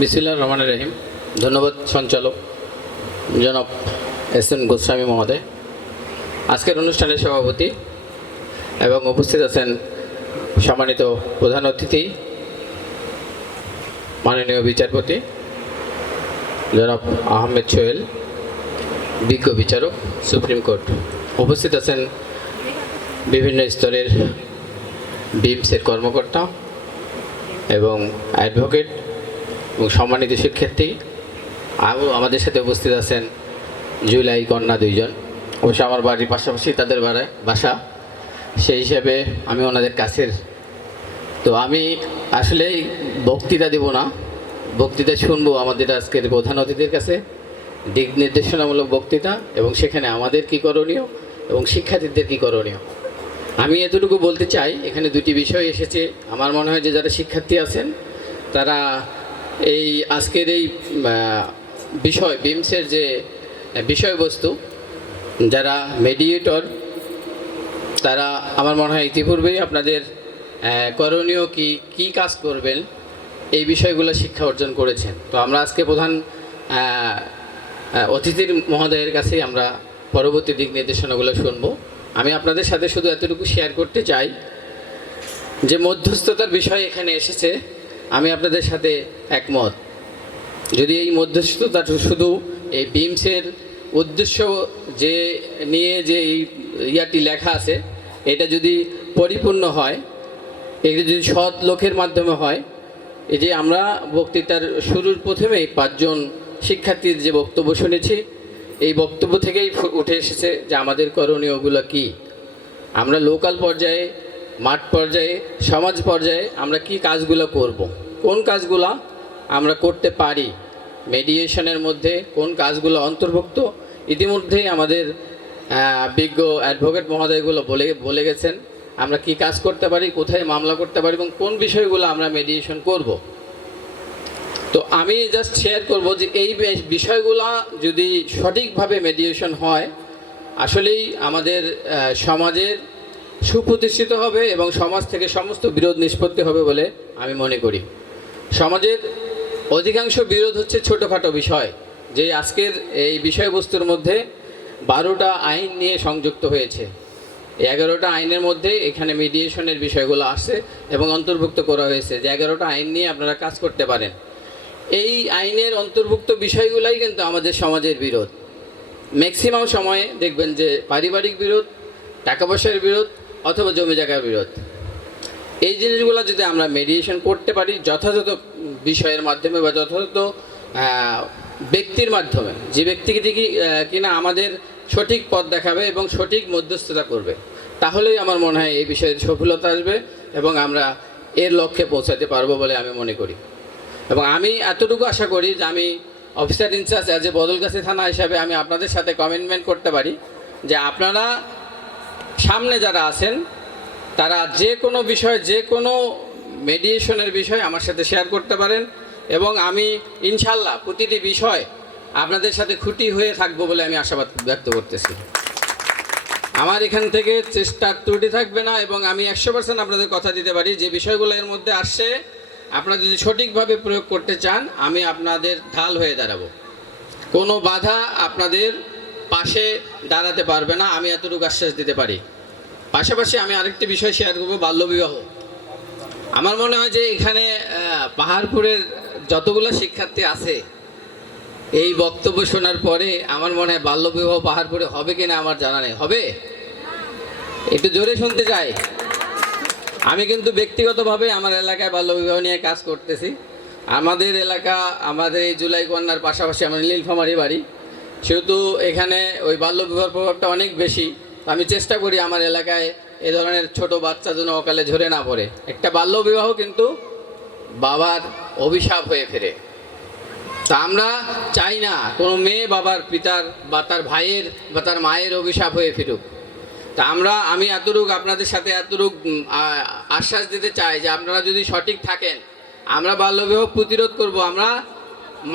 বিসমিল্লাহির রহমানির রহিম। ধন্যবাদ সঞ্চালক জনাব এস.এন. গোস্বামী মহোদয়। আজকের অনুষ্ঠানের সভাপতি এবং উপস্থিত আছেন সম্মানিত প্রধান অতিথি মাননীয় বিচারপতি জনাব আহমেদ সোহেল, বিজ্ঞ বিচারক সুপ্রিম কোর্ট। উপস্থিত আছেন বিভিন্ন স্তরের বিমসের কর্মকর্তা এবং অ্যাডভোকেট এবং সম্মানিত শিক্ষার্থী। আমাদের সাথে উপস্থিত আছেন জুলাই কন্যা দুইজন। অবশ্য আমার বাড়ির পাশাপাশি তাদের বাসা, সেই হিসাবে আমি ওনাদের কাছের। তো আমি আসলে বক্তৃতা দেব না, বক্তৃতা শুনবো আমাদের আজকের প্রধান অতিথির কাছে, দিক নির্দেশনামূলক বক্তৃতা, এবং সেখানে আমাদের কী করণীয় এবং শিক্ষার্থীদের কী করণীয়। আমি এতটুকু বলতে চাই, এখানে দুটি বিষয় এসেছে। আমার মনে হয় যে যারা শিক্ষার্থী আছেন তারা এই আজকের এই বিষয় বিমসের যে বিষয়বস্তু, যারা মেডিয়েটর তারা আমার মনে হয় ইতিপূর্বেই আপনাদের করণীয় কি কাজ করবেন এই বিষয়গুলো শিক্ষা অর্জন করেছেন। তো আমরা আজকে প্রধান অতিথির মহোদয়ের কাছেই আমরা পরবর্তী দিক নির্দেশনাগুলো শুনব। আমি আপনাদের সাথে শুধু এতটুকু শেয়ার করতে চাই যে মধ্যস্থতার বিষয় এখানে এসেছে, আমি আপনাদের সাথে একমত। যদি এই মধ্যস্থতা শুধু এই বিমসের উদ্দেশ্য যে নিয়ে যে এই ইয়াটি লেখা আছে এটা যদি পরিপূর্ণ হয়, এটা যদি সৎ লোকের মাধ্যমে হয়, এই যে আমরা বক্তৃতার শুরুর প্রথমেই 5 জন শিক্ষার্থীর যে বক্তব্য শুনেছি, এই বক্তব্য থেকেই উঠে এসেছে যে আমাদের করণীয়গুলো কি। আমরা লোকাল পর্যায়ে, মাঠ পর্যায়ে, সমাজ পর্যায়ে আমরা কি কাজগুলো করব, কোন কাজগুলো আমরা করতে পারি, মেডিয়েশনের মধ্যে কোন কাজগুলো অন্তর্ভুক্ত। ইতিমধ্যেই আমাদের বিজ্ঞ অ্যাডভোকেট মহোদয়গুলো বলে গেছেন আমরা কি কাজ করতে পারি, কোথায় মামলা করতে পারি এবং কোন বিষয়গুলো আমরা মেডিয়েশন করব। তো আমি জাস্ট শেয়ার করব যে এই বিষয়গুলো যদি সঠিকভাবে মেডিয়েশন হয়, আসলেই আমাদের সমাজের সুপ্রতিষ্ঠিত হবে এবং সমাজ থেকে সমস্ত বিরোধ নিষ্পত্তি হবে বলে আমি মনে করি। সমাজের অধিকাংশ বিরোধ হচ্ছে ছোটোখাটো বিষয়, যে আজকের এই বিষয়বস্তুর মধ্যে 12টা আইন নিয়ে সংযুক্ত হয়েছে। 11টা আইনের মধ্যে এখানে মিডিয়েশনের বিষয়গুলো আসছে এবং অন্তর্ভুক্ত করা হয়েছে, যে 11টা আইন নিয়ে আপনারা কাজ করতে পারেন। এই আইনের অন্তর্ভুক্ত বিষয়গুলাই কিন্তু আমাদের সমাজের বিরোধ। ম্যাক্সিমাম সময়ে দেখবেন যে পারিবারিক বিরোধ, টাকা পয়সার বিরোধ অথবা জমি জায়গার বিরোধ। এই জিনিসগুলো যদি আমরা মেডিয়েশন করতে পারি যথাযথ বিষয়ের মাধ্যমে বা যথাযথ ব্যক্তির মাধ্যমে, যে ব্যক্তিকে কিনা আমাদের সঠিক পথ দেখাবে এবং সঠিক মধ্যস্থতা করবে, তাহলেই আমার মনে হয় এই বিষয়ে সফলতা আসবে এবং আমরা এর লক্ষ্যে পৌঁছাতে পারবো বলে আমি মনে করি। এবং আমি এতটুকু আশা করি যে আমি officer in charge as a Badalgachhi থানা হিসাবে আমি আপনাদের সাথে কমিটমেন্ট করতে পারি যে আপনারা সামনে যারা আছেন তারা যে কোনো বিষয়, যে কোনো মেডিয়েশনের বিষয় আমার সাথে শেয়ার করতে পারেন এবং আমি ইনশাল্লাহ প্রতিটি বিষয় আপনাদের সাথে খুঁটি হয়ে থাকবো বলে আমি আশাবাদ ব্যক্ত করতেছি। আমার এখান থেকে চেষ্টার ত্রুটি থাকবে না এবং আমি 100% আপনাদের কথা দিতে পারি যে বিষয়গুলো এর মধ্যে আসছে আপনারা যদি সঠিকভাবে প্রয়োগ করতে চান, আমি আপনাদের ঢাল হয়ে দাঁড়াবো। কোনো বাধা আপনাদের পাশে দাঁড়াতে পারবে না, আমি এতটুকু আশ্বাস দিতে পারি। পাশাপাশি আমি আরেকটি বিষয় শেয়ার করবো, বাল্যবিবাহ। আমার মনে হয় যে এখানে পাহাড়পুরের যতগুলো শিক্ষার্থী আছে এই বক্তব্য শোনার পরে আমার মনে হয় বাল্যবিবাহ পাহাড়পুরে হবে কিনা আমার জানা নেই। হবে? একটু জোরে শুনতে চাই। আমি কিন্তু ব্যক্তিগতভাবে আমার এলাকায় বাল্যবিবাহ নিয়ে কাজ করতেছি। আমাদের এলাকা, আমাদের এই জুলাই কন্যার পাশাপাশি আমার নীলফামারী বাড়ি, সেহেতু এখানে ওই বাল্যবিবাহের প্রভাবটা অনেক বেশি। আমি চেষ্টা করি আমার এলাকায় এ ধরনের ছোট বাচ্চা যেন অকালে ঝরে না পড়ে। একটা বাল্যবিবাহ কিন্তু বাবার অভিশাপ হয়ে ফেরে। তা আমরা চাই না কোনো মেয়ে বাবার, পিতার বা তার ভাইয়ের বা তার মায়ের অভিশাপ হয়ে ফিরুক। তা আমি এতটুকু আপনাদের সাথে আশ্বাস দিতে চাই যে আপনারা যদি সঠিক থাকেন, আমরা বাল্যবিবাহ প্রতিরোধ করব। আমরা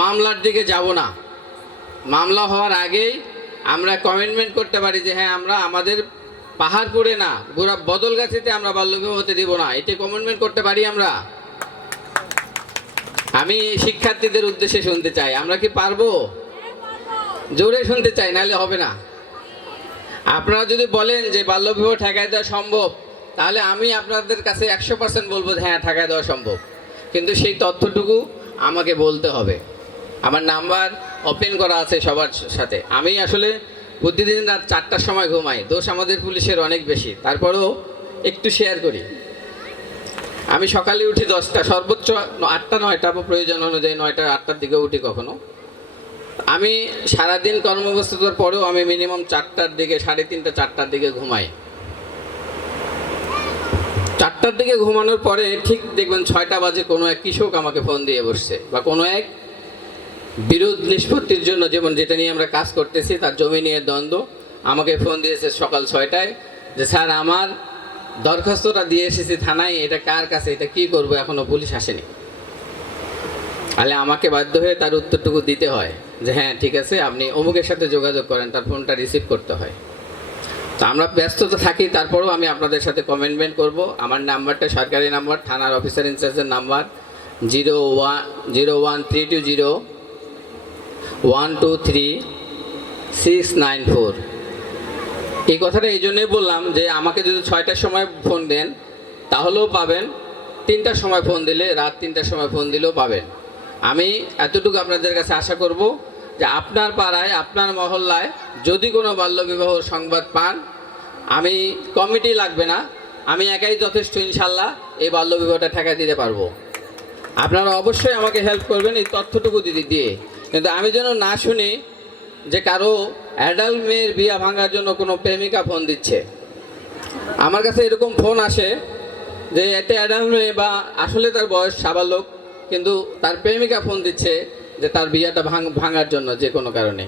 মামলার দিকে যাব না। মামলা হওয়ার আগেই আমরা কমিটমেন্ট করতে পারি যে হ্যাঁ, আমরা আমাদের পাহাড়পুরে না, গোড়া বদলগাছিতে আমরা বাল্যবিবাহ হতে দেব না। এতে কমিটমেন্ট করতে পারি আমরা। আমি শিক্ষার্থীদের উদ্দেশ্যে শুনতে চাই, আমরা কি পারবো? জোরে শুনতে চাই, নাহলে হবে না। আপনারা যদি বলেন যে বাল্যবিবাহ ঠেকায় দেওয়া সম্ভব, তাহলে আমি আপনাদের কাছে 100% বলবো হ্যাঁ ঠেকায় দেওয়া সম্ভব, কিন্তু সেই তথ্যটুকু আমাকে বলতে হবে। আমার নাম্বার ওপেন করা আছে সবার সাথে। আমি আসলে প্রতিদিন রাত 4টার সময় ঘুমাই, দোষ আমাদের পুলিশের অনেক বেশি, তারপরেও একটু শেয়ার করি। আমি সকালে উঠি 10টা, সর্বোচ্চ 8টা 9টা, প্রয়োজন অনুযায়ী 9টা 8টার দিকে উঠি কখনো। আমি সারাদিন কর্মব্যস্ততার পরেও আমি মিনিমাম 4টার দিকে, 3:30 4টার দিকে ঘুমাই। 4টার দিকে ঘুমানোর পরে ঠিক দেখবেন 6টা বাজে কোনো এক কৃষক আমাকে ফোন দিয়ে বসছে, বা কোনো এক বিরোধ নিষ্পত্তির জন্য, যেমন যেটা নিয়ে আমরা কাজ করতেছি তার জমি নিয়ে দ্বন্দ্ব, আমাকে ফোন দিয়েছে সকাল 6টায় যে স্যার আমার দরখাস্তটা দিয়ে এসেছি থানায়, এটা কার কাছে, এটা কি করব, এখনো পুলিশ আসেনি। তাহলে আমাকে বাধ্য হয়ে তার উত্তরটুকু দিতে হয় যে হ্যাঁ ঠিক আছে আপনি অমুকের সাথে যোগাযোগ করেন, তার ফোনটা রিসিভ করতে হয়। তো আমরা ব্যস্ততা থাকি, তারপরেও আমি আপনাদের সাথে কমেন্টমেন্ট করব। আমার নাম্বারটা সরকারি নাম্বার, থানার অফিসার ইনচার্জের নাম্বার 010320123694। এই কথাটা এই জন্যই বললাম যে আমাকে যদি 6টার সময় ফোন দেন তাহলেও পাবেন, 3টার সময় ফোন দিলে, রাত 3টার সময় ফোন দিলেও পাবেন। আমি এতটুকু আপনাদের কাছে আশা করব যে আপনার পাড়ায়, আপনার মহল্লায় যদি কোনো বাল্যবিবাহ সংবাদ পান, আমি কমিটি লাগবে না, আমি একাই যথেষ্ট, ইনশাল্লাহ এই বাল্যবিবাহটা ঠেকাই দিতে পারবো। আপনারা অবশ্যই আমাকে হেল্প করবেন এই তথ্যটুকু দিয়ে। কিন্তু আমি যেন না শুনি যে কারো অ্যাডাল্ট মেয়ের বিয়ে ভাঙার জন্য কোনো প্রেমিকা ফোন দিচ্ছে। আমার কাছে এরকম ফোন আসে যে একটা অ্যাডাল্ট মেয়ে, বা আসলে তার বয়স সাবালক, কিন্তু তার প্রেমিকা ফোন দিচ্ছে যে তার বিয়েটা ভাঙার জন্য যে কোনো কারণে।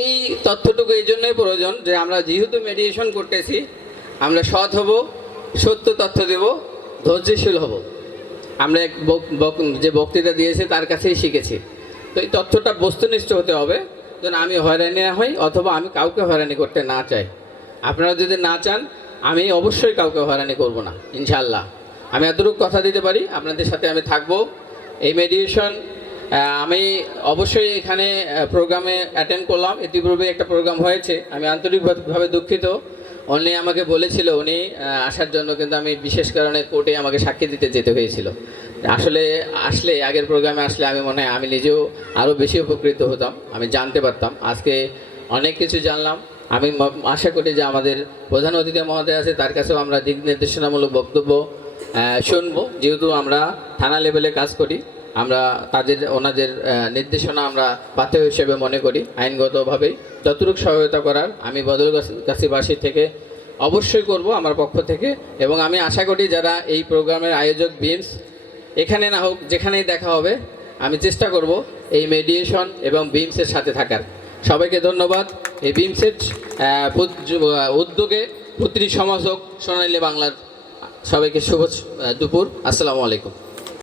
এই তথ্যটুকু এই জন্যই প্রয়োজন যে আমরা যেহেতু মেডিয়েশন করতেছি, আমরা সৎ হব, সত্য তথ্য দেব, ধৈর্যশীল হব। আমরা যে বক্তৃতা দিয়েছে তার কাছেই শিখেছি। তো এই তথ্যটা বস্তুনিষ্ঠ হতে হবে, যেন আমি হয়রানি না হই, অথবা আমি কাউকে হয়রানি করতে না চাই। আপনারা যদি না চান, আমি অবশ্যই কাউকে হয়রানি করব না, ইনশাআল্লাহ। আমি এতটুকু কথা দিতে পারি, আপনাদের সাথে আমি থাকবো। এই মেডিয়েশন আমি অবশ্যই এখানে প্রোগ্রামে অ্যাটেন্ড করলাম, ইতিপূর্বে একটা প্রোগ্রাম হয়েছে, আমি আন্তরিকভাবে দুঃখিত। উনি আমাকে বলেছিল উনি আসার জন্য, কিন্তু আমি বিশেষ কারণে কোর্টে আমাকে সাক্ষী দিতে যেতে হয়েছিল। আসলে আগের প্রোগ্রামে আসলে আমি মনে হয় আমি নিজেও আরও বেশি উপকৃত হতাম, আমি জানতে পারতাম। আজকে অনেক কিছু জানলাম। আমি আশা করি যে আমাদের প্রধান অতিথি মহোদয় আছে, তার কাছেও আমরা দিক নির্দেশনামূলক বক্তব্য শুনবো। যেহেতু আমরা থানা লেভেলে কাজ করি, আমরা ওনাদের নির্দেশনা আমরা পাথেয় হিসেবে মনে করি। আইনগতভাবেই যতটুকু সহায়তা করার আমি বদলগাছীবাসী থেকে অবশ্যই করব আমার পক্ষ থেকে। এবং আমি আশা করি যারা এই প্রোগ্রামের আয়োজক বিমস, এখানে না হোক যেখানেই দেখা হবে, আমি চেষ্টা করব এই মেডিয়েশন এবং বিমসের সাথে থাকার। সবাইকে ধন্যবাদ। এই বিমসের উদ্যোগে পুত্রী সমাজ হোক, সোনালী বাংলার সবাইকে শুভ দুপুর। আসসালামু আলাইকুম।